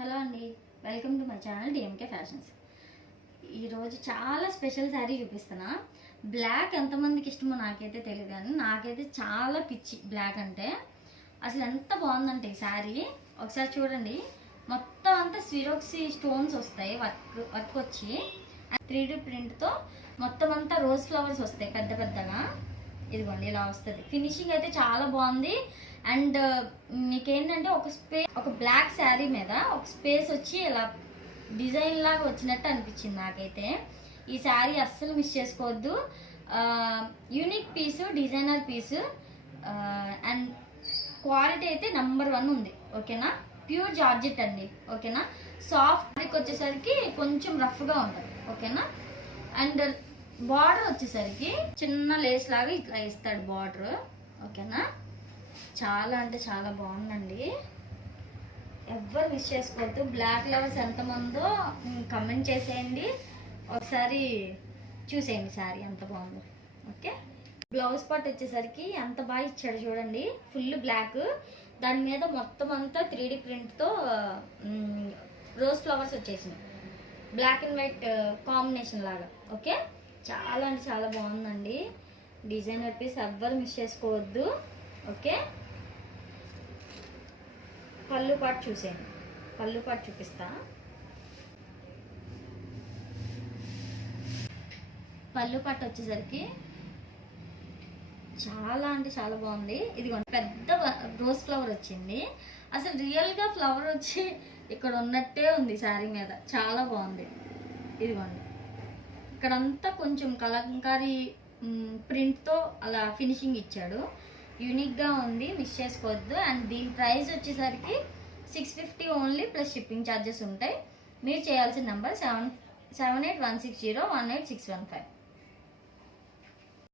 Hello అండి, welcome to my channel DMK fashions. ఈరోజు చాలా స్పెషల్ శారీ చూపిస్తున్నా. బ్లాక్ ఎంతమందికి ఇష్టమో నాకైతే తెలియదు, కానీ నాకైతే చాలా పిచ్చి బ్లాక్ అంటే. అసలు ఎంత బాగుందంటే ఈ శారీ ఒకసారి చూడండి. మొత్తం అంతా స్విరోక్సీ స్టోన్స్ వస్తాయి, వర్క్ వచ్చి 3D ప్రింట్తో మొత్తం అంతా రోజ్ ఫ్లవర్స్ వస్తాయి పెద్ద పెద్దగా. ఇదిగోండి ఇలా వస్తుంది. ఫినిషింగ్ అయితే చాలా బాగుంది. అండ్ మీకేంటంటే ఒక బ్లాక్ శారీ మీద ఒక స్పేస్ వచ్చి ఇలా డిజైన్ లాగా వచ్చినట్టు అనిపించింది నాకైతే. ఈ శారీ అస్సలు మిస్ చేసుకోవద్దు. Unique piece, designer piece, and quality అయితే నెంబర్ 1 ఉంది. ఓకేనా, ప్యూర్ జార్జెట్ అండి. ఓకేనా, సాఫ్ట్ వచ్చేసరికి కొంచెం రఫ్గా ఉంటుంది. ఓకేనా, అండ్ బార్డర్ వచ్చేసరికి చిన్న లేస్ లాగా ఇట్లా ఇస్తాడు బార్డర్. ఓకేనా, చాలా అంటే చాలా బాగుందండి. ఎవ్వరు మిస్ చేసుకోవద్దు. బ్లాక్ లవర్స్ ఎంతమందో కమెంట్ చేసేయండి, ఒకసారి చూసేయండి శారీ ఎంత బాగుందో. ఓకే, బ్లౌజ్ పార్ట్ వచ్చేసరికి ఎంత బాగా ఇచ్చాడు చూడండి. ఫుల్ బ్లాక్, దాని మీద మొత్తం అంతా 3D ప్రింట్తో రోజ్ ఫ్లవర్స్ వచ్చేసింది, బ్లాక్ అండ్ వైట్ కాంబినేషన్ లాగా. ఓకే, చాలా అంటే చాలా బాగుందండి. డిజైనర్ పీస్ ఎవ్వరు మిస్ చేసుకోవద్దు. ఓకే, పళ్ళు పాటు చూసేయండి. పళ్ళు పాటు చూపిస్తా. పళ్ళు పాటు వచ్చేసరికి చాలా అంటే చాలా బాగుంది. ఇదిగోండి పెద్ద రోజ్ ఫ్లవర్ వచ్చింది. అసలు రియల్గా ఫ్లవర్ వచ్చి ఇక్కడ ఉన్నట్టే ఉంది శారీ మీద. చాలా బాగుంది. ఇదిగోండి ఇక్కడంతా కొంచెం కలంకారీ ప్రింట్తో అలా ఫినిషింగ్ ఇచ్చాడు. యూనిక్గా ఉంది, మిస్ చేసుకోవద్దు. అండ్ దీని ప్రైస్ వచ్చేసరికి 650 ఓన్లీ, ప్లస్ షిప్పింగ్ ఛార్జెస్ ఉంటాయి. మీరు చేయాల్సిన నెంబర్ 7816018615.